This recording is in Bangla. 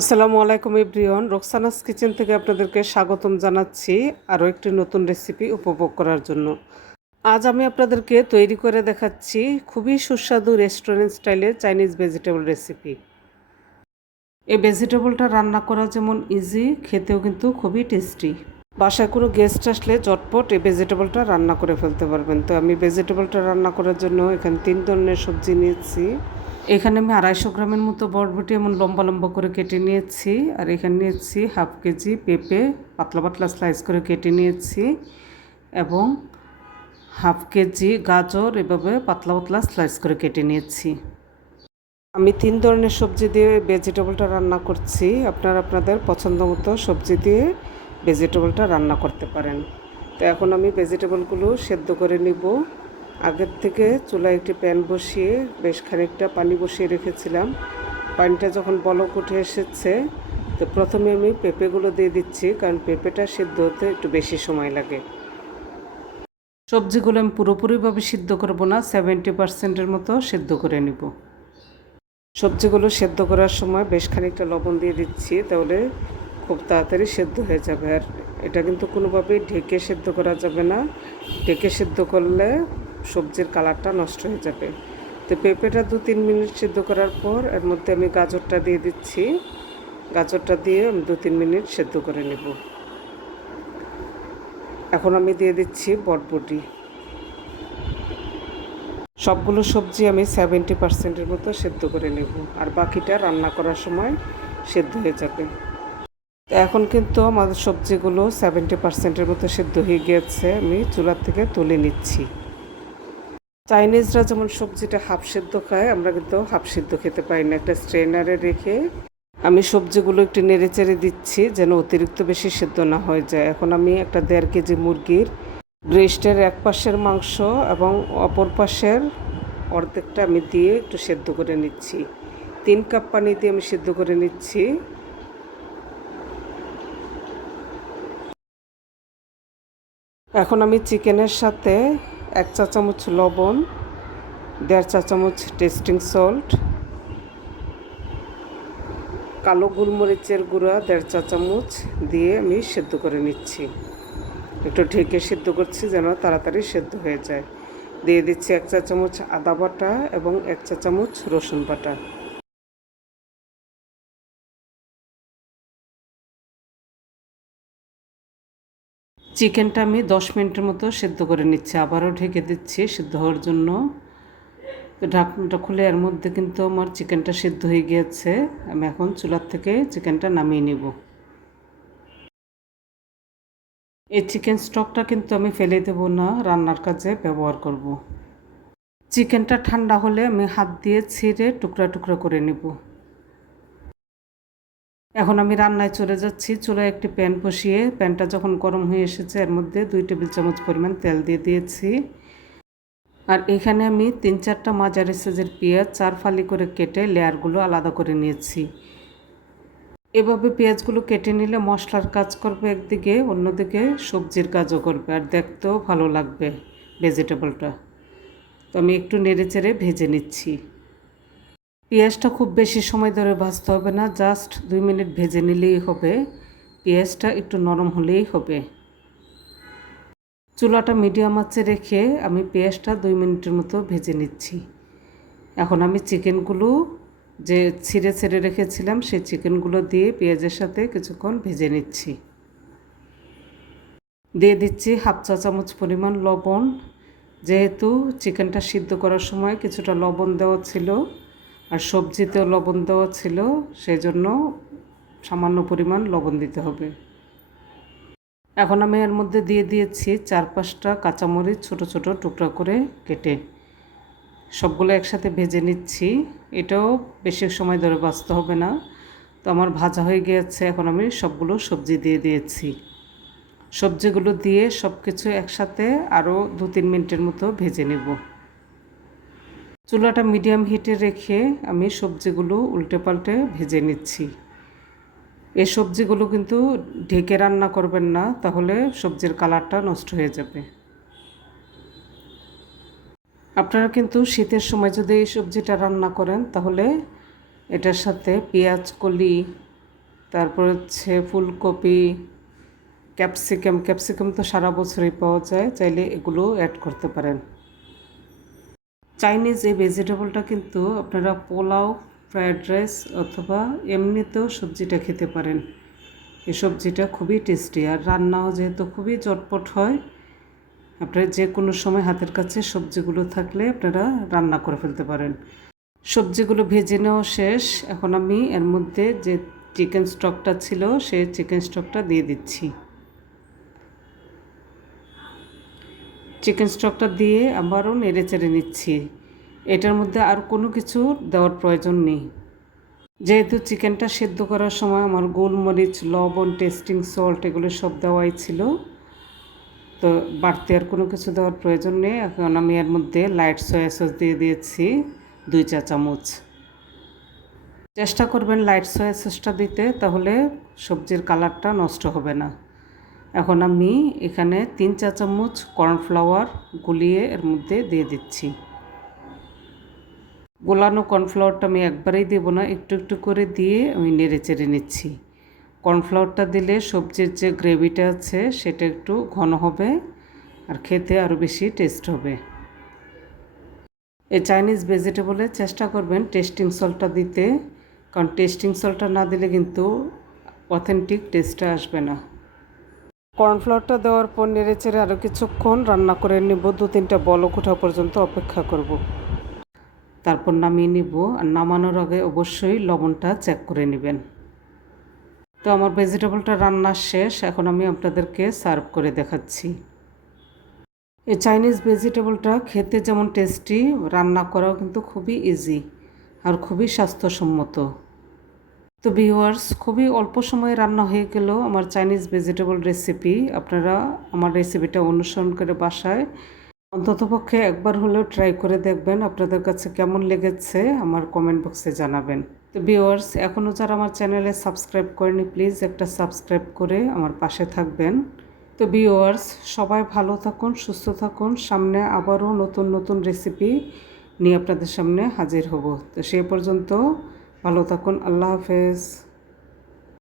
আসসালামু আলাইকুম এভরিওয়ান, রোকসানাস কিচেন থেকে আপনাদেরকে স্বাগতম জানাচ্ছি আরও একটি নতুন রেসিপি উপভোগ করার জন্য। আজ আমি আপনাদেরকে তৈরি করে দেখাচ্ছি খুবই সুস্বাদু রেস্টুরেন্ট স্টাইলের চাইনিজ ভেজিটেবল রেসিপি। এই ভেজিটেবলটা রান্না করা যেমন ইজি, খেতেও কিন্তু খুবই টেস্টি। বাসায় কোনো গেস্ট আসলে চটপট এই ভেজিটেবলটা রান্না করে ফেলতে পারবেন। তো আমি ভেজিটেবলটা রান্না করার জন্য এখানে 3 ধরনের সবজি নিয়েছি। এখানে আমি 250 গ্রামের মতো বরবটি এমন লম্বা লম্বা করে কেটে নিয়েছি। আর এখানে নিয়েছি হাফ কেজি পেঁপে, পাতলা পাতলা স্লাইস করে কেটে নিয়েছি, এবং হাফ কেজি গাজর এভাবে পাতলা পাতলা স্লাইস করে কেটে নিয়েছি। আমি 3 ধরনের সবজি দিয়ে ভেজিটেবলটা রান্না করছি। আপনারা আপনাদের পছন্দ মতো সবজি দিয়ে ভেজিটেবলটা রান্না করতে পারেন। তো এখন আমি ভেজিটেবলগুলো সেদ্ধ করে নিব। আগের থেকে চুলায় একটি প্যান বসিয়ে বেশ খানিকটা পানি বসিয়ে রেখেছিলাম। পানিটা যখন বলক উঠে এসেছে, তো প্রথমে আমি পেঁপেগুলো দিয়ে দিচ্ছি, কারণ পেঁপেটা সেদ্ধ হতে একটু বেশি সময় লাগে। সবজিগুলো আমি পুরোপুরিভাবে সিদ্ধ করব না, 70% মতো সেদ্ধ করে নিব। সবজিগুলো সেদ্ধ করার সময় বেশ খানিকটা লবণ দিয়ে দিচ্ছি, তাহলে খুব তাড়াতাড়ি সেদ্ধ হয়ে যাবে। আর এটা কিন্তু কোনোভাবেই ঢেকে সেদ্ধ করা যাবে না, ঢেকে সেদ্ধ করলে সবজির কালারটা নষ্ট হয়ে যাবে। তো পেঁপেটা 2-3 মিনিট সেদ্ধ করার পর এর মধ্যে আমি গাজরটা দিয়ে দিচ্ছি। গাজরটা দিয়ে আমি 2-3 মিনিট সেদ্ধ করে নেব। এখন আমি দিয়ে দিচ্ছি বরবটি। সবগুলো সবজি আমি 70%-এর মতো সেদ্ধ করে নেব, আর বাকিটা রান্না করার সময় সেদ্ধ হয়ে যাবে। এখন কিন্তু আমাদের সবজিগুলো 70%-এর মতো সেদ্ধ হয়ে গিয়েছে। আমি চুলার থেকে তুলে নিচ্ছি। চাইনিজরা যেমন সবজিটা হাফ সেদ্ধ খায়, আমরা কিন্তু হাফ সেদ্ধ খেতে পারি না। একটা স্ট্রেনারে রেখে আমি সবজিগুলো একটু নেড়ে চেড়ে দিচ্ছি, যেন অতিরিক্ত বেশি সেদ্ধ না হয়ে যায়। এখন আমি একটা 1.5 কেজি মুরগির ব্রেস্টের এক পাশের মাংস এবং অপর পাশের অর্ধেকটা আমি দিয়ে একটু সেদ্ধ করে নিচ্ছি। 3 কাপ পানি দিয়ে আমি সেদ্ধ করে নিচ্ছি। এখন আমি চিকেনের সাথে 1 চা চামচ লবণ, 1.5 চা চামচ টেস্টিং সল্ট, কালো গোলমরিচের গুঁড়া 1.5 চা চামচ দিয়ে আমি সেদ্ধ করে নিচ্ছি। একটু ঢেকে সেদ্ধ করছি যেন তাড়াতাড়ি সেদ্ধ হয়ে যায়। দিয়ে দিচ্ছি 1 চা চামচ আদা বাটা এবং 1 চা চামচ রসুন বাটা। চিকেনটা আমি 10 মিনিটের মতো সেদ্ধ করে নিচ্ছি। আবারও ঢেকে দিচ্ছি সেদ্ধ হওয়ার জন্য। তো ঢাকনাটা খুলে এর মধ্যে কিন্তু আমার চিকেনটা সেদ্ধ হয়ে গিয়েছে। আমি এখন চুলার থেকে চিকেনটা নামিয়ে নিব। এই চিকেন স্টকটা কিন্তু আমি ফেলে দেব না, রান্নার কাজে ব্যবহার করব। চিকেনটা ঠান্ডা হলে আমি হাত দিয়ে ছিঁড়ে টুকরা টুকরা করে নেব। এখন আমি রান্নায় চলে যাচ্ছি। চুলায় একটি প্যান বসিয়ে প্যানটা যখন গরম হয়ে এসেছে, এর মধ্যে 2 টেবিল চামচ পরিমাণ তেল দিয়ে দিয়েছি। আর এখানে আমি 3-4টা মাঝারি সাইজের পেঁয়াজ 4 ফালি করে কেটে লেয়ারগুলো আলাদা করে নিয়েছি। এভাবে পেঁয়াজগুলো কেটে নিলে মশলার কাজ করবে একদিকে, অন্যদিকে সবজির কাজও করবে, আর দেখতেও ভালো লাগবে ভেজিটেবলটা। তো আমি একটু নেড়ে চেড়ে ভেজে নিচ্ছি। পেঁয়াজটা খুব বেশি সময় ধরে ভাজতে হবে না, জাস্ট 2 মিনিট ভেজে নিলেই হবে। পেঁয়াজটা একটু নরম হলেই হবে। চুলাটা মিডিয়াম আঁচে রেখে আমি পেঁয়াজটা 2 মিনিটের মতো ভেজে নিচ্ছি। এখন আমি চিকেনগুলো যে ছিঁড়ে ছিঁড়ে রেখেছিলাম সেই চিকেনগুলো দিয়ে পেঁয়াজের সাথে কিছুক্ষণ ভেজে নিচ্ছি। দিয়ে দিচ্ছি হাফ চা চামচ পরিমাণ লবণ। যেহেতু চিকেনটা সিদ্ধ করার সময় কিছুটা লবণ দেওয়া ছিল আর সবজিতেও লবণ দেওয়া ছিল, সেই জন্য সামান্য পরিমাণ লবণ দিতে হবে। এখন আমি এর মধ্যে দিয়ে দিয়েছি 4-5টা কাঁচামরিচ ছোট ছোট টুকরা করে কেটে। সবগুলো একসাথে ভেজে নিচ্ছি। এটাও বেশি সময় ধরে ভাজতে হবে না। তো আমার ভাজা হয়ে গিয়েছে। এখন আমি সবগুলো সবজি দিয়ে দিয়েছি। সবজিগুলো দিয়ে সব কিছু একসাথে আরও 2-3 মিনিটের মতো ভেজে নেব। চুলাটা মিডিয়াম হিটে রেখে আমি সবজিগুলো উল্টে পাল্টে ভেজে নিচ্ছি। এই সবজিগুলো কিন্তু ঢেকে রান্না করবেন না, তাহলে সবজির কালারটা নষ্ট হয়ে যাবে। আপনারা কিন্তু শীতের সময় যদি এই সবজিটা রান্না করেন, তাহলে এটার সাথে পেঁয়াজ কলি তারপর হচ্ছে ফুলকপি, ক্যাপসিকাম তো সারা বছরই পাওয়া যায়, চাইলে এগুলো অ্যাড করতে পারেন। চাইনিজ এই ভেজিটেবলটা কিন্তু আপনারা পোলাও, ফ্রায়েড রাইস অথবা এমনিতেও সবজিটা খেতে পারেন। এই সবজিটা খুবই টেস্টি, আর রান্নাও যেহেতু খুবই চটপট হয়, আপনারা যে কোনো সময় হাতের কাছে সবজিগুলো থাকলে আপনারা রান্না করে ফেলতে পারেন। সবজিগুলো ভেজে নেওয়া শেষ। এখন আমি এর মধ্যে যে চিকেন স্টকটা ছিল সেই চিকেন স্টকটা দিয়ে দিচ্ছি। চিকেন স্টকটা দিয়ে আবারও নেড়ে চেড়ে নিচ্ছি। এটার মধ্যে আর কোনো কিছু দেওয়ার প্রয়োজন নেই, যেহেতু চিকেনটা সেদ্ধ করার সময় আমার গোলমরিচ, লবণ, টেস্টিং সল্ট এগুলো সব দেওয়াই ছিল, তো বাড়তি আর কোনো কিছু দেওয়ার প্রয়োজন নেই। এখন আমি এর মধ্যে লাইট সয়া সস দিয়ে দিয়েছি 2 চা চামচ। চেষ্টা করবেন লাইট সয়া সসটা দিতে, তাহলে সবজির কালারটা নষ্ট হবে না। এখন আমি এখানে 3 চা চামচ কর্নফ্লাওয়ার গুলিয়ে এর মধ্যে দিয়ে দিচ্ছি। গোলানো কর্নফ্লাওয়ারটা আমি একবারেই দেব না, একটু একটু করে দিয়ে আমি নেড়ে চেড়ে নিচ্ছি। কর্নফ্লাওয়ারটা দিলে সবজির যে গ্রেভিটা আছে সেটা একটু ঘন হবে আর খেতে আরও বেশি টেস্ট হবে। এই চাইনিজ ভেজিটেবলে চেষ্টা করবেন টেস্টিং সল্টটা দিতে, কারণ টেস্টিং সল্টটা না দিলে কিন্তু অথেন্টিক টেস্টটা আসবে না। কর্নফ্লাওয়ারটা দেওয়ার পর নেড়ে চেড়ে আরও কিছুক্ষণ রান্না করে নেব, 2-3টা বলক ওঠা পর্যন্ত অপেক্ষা করব। তারপর নামিয়ে নিব, আর নামানোর আগে অবশ্যই লবণটা চেক করে নেবেন। তো আমার ভেজিটেবলটা রান্না শেষ, এখন আমি আপনাদেরকে সার্ভ করে দেখাচ্ছি। এই চাইনিজ ভেজিটেবলটা খেতে যেমন টেস্টি, রান্না করাও কিন্তু খুবই ইজি আর খুবই স্বাস্থ্যসম্মত। তো ভিউয়ার্স, খুবই অল্প সময়ে রান্না হয়ে গেল আমার চাইনিজ ভেজিটেবল রেসিপি। আপনারা আমার রেসিপিটা অনুসরণ করে বাসায় অন্ততপক্ষে একবার হলেও ট্রাই করে দেখবেন। আপনাদের কাছে কেমন লেগেছে আমার কমেন্ট বক্সে জানাবেন। তো ভিউয়ার্স, এখনও যারা আমার চ্যানেলে সাবস্ক্রাইব করেনি, প্লিজ একটা সাবস্ক্রাইব করে আমার পাশে থাকবেন। তো ভিউয়ার্স, সবাই ভালো থাকুন, সুস্থ থাকুন। সামনে আবারও নতুন নতুন রেসিপি নিয়ে আপনাদের সামনে হাজির হব। তো সে পর্যন্ত ভালো থাকুন। আল্লাহ হাফেজ।